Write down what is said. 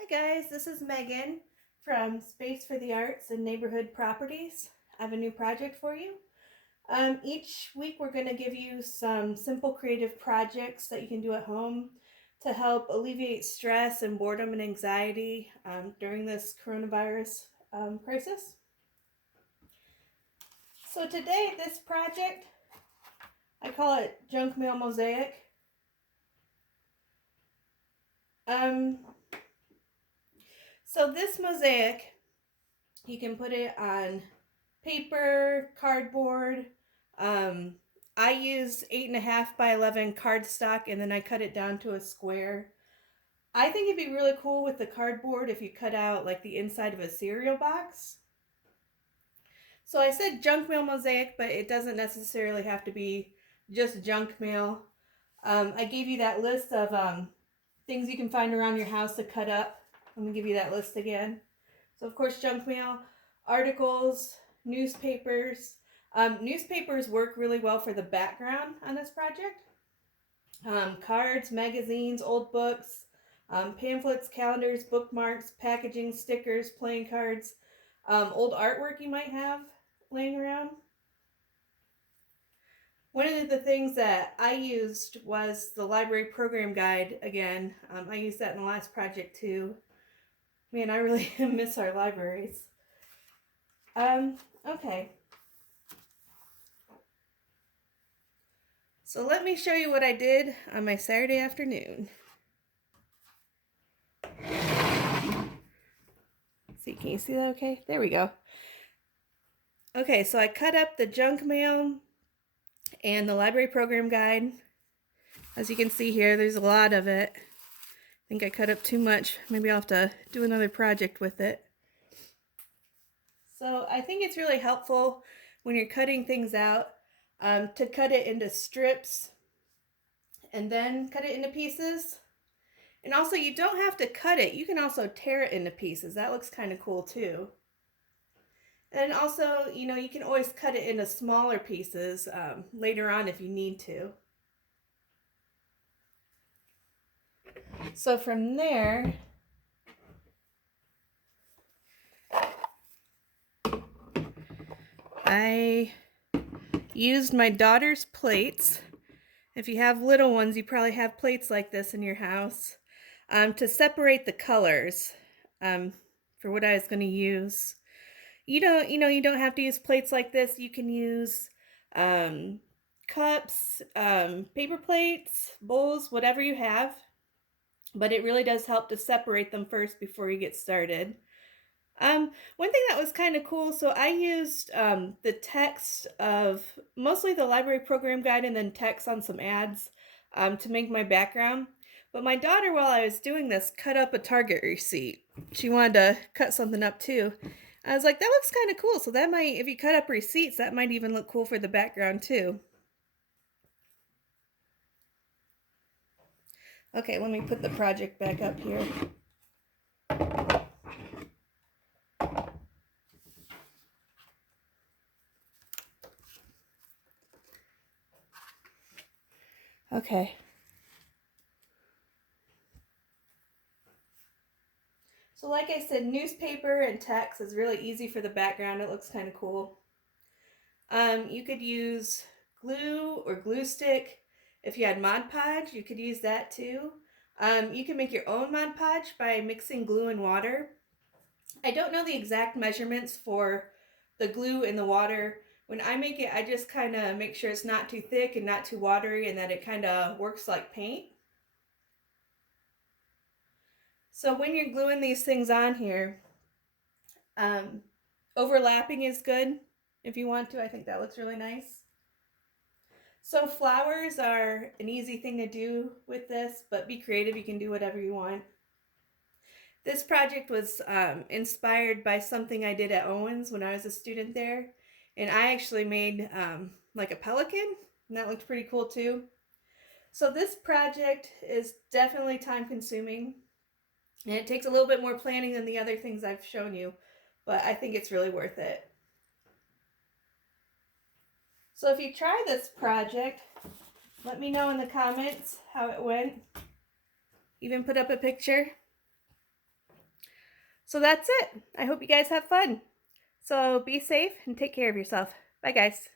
Hi guys, this is Megan from Space for the Arts and Neighborhood Properties. I have a new project for you. Each week we're going to give you some simple creative projects that you can do at home to help alleviate stress and boredom and anxiety during this coronavirus crisis. So today this project, I call it Junk Mail Mosaic. So this mosaic, you can put it on paper, cardboard. I used 8.5 by 11 cardstock and then I cut it down to a square. I think it'd be really cool with the cardboard if you cut out like the inside of a cereal box. So I said junk mail mosaic, but it doesn't necessarily have to be just junk mail. I gave you that list of things you can find around your house to cut up. Let me give you that list again. So of course junk mail, articles, newspapers. Newspapers work really well for the background on this project. Cards, magazines, old books, pamphlets, calendars, bookmarks, packaging, stickers, playing cards, old artwork you might have laying around. One of the things that I used was the library program guide again. I used that in the last project too. Man, I really miss our libraries. Okay. So let me show you what I did on my Saturday afternoon. See, can you see that okay? There we go. Okay, so I cut up the junk mail and the library program guide. As you can see here, there's a lot of it. I think I cut up too much. Maybe I'll have to do another project with it. So I think it's really helpful when you're cutting things out to cut it into strips and then cut it into pieces. And also, you don't have to cut it. You can also tear it into pieces. That looks kind of cool too. And also, you can always cut it into smaller pieces later on if you need to. So from there, I used my daughter's plates. If you have little ones, you probably have plates like this in your house to separate the colors for what I was going to use. You don't have to use plates like this. You can use cups, paper plates, bowls, whatever you have. But it really does help to separate them first before you get started. One thing that was kind of cool, so I used the text of mostly the library program guide and then text on some ads to make my background. But my daughter, while I was doing this, cut up a Target receipt. She wanted to cut something up too. I was like, that looks kind of cool. So that might, if you cut up receipts, that might even look cool for the background too. Okay, let me put the project back up here. Okay. So like I said, newspaper and text is really easy for the background. It looks kind of cool. You could use glue or glue stick. If you had Mod Podge, you could use that too. You can make your own Mod Podge by mixing glue and water. I don't know the exact measurements for the glue and the water. When I make it, I just kind of make sure it's not too thick and not too watery and that it kind of works like paint. So when you're gluing these things on here, overlapping is good if you want to. I think that looks really nice. So flowers are an easy thing to do with this, but be creative. You can do whatever you want. This project was inspired by something I did at Owens when I was a student there. And I actually made like a pelican, and that looked pretty cool too. So this project is definitely time consuming. And it takes a little bit more planning than the other things I've shown you, but I think it's really worth it. So if you try this project, let me know in the comments how it went. Even put up a picture. So that's it. I hope you guys have fun. So be safe and take care of yourself. Bye, guys.